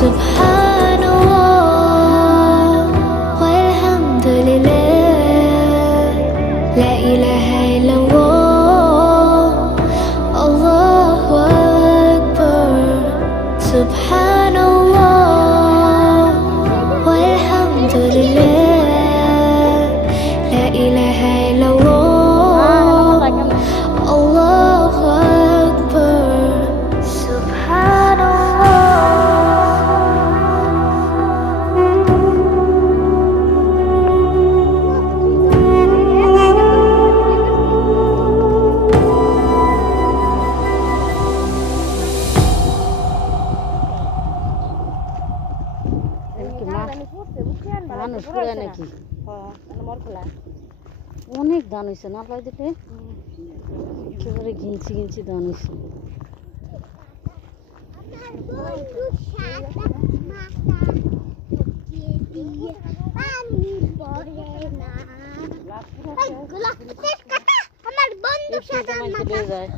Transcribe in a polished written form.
Subhanallah walhamdulillah, la ilaha illallah, Allahu akbar. Subhanallah walhamdulillah, la ilaha illallah, Allahu akbar. মানুষ করে নাকি অনেক ধান হয়েছে না পাই দিতে একেবারে ঘিনছি ঘিনছি ধান হয়েছে আমার বন্ধু যায়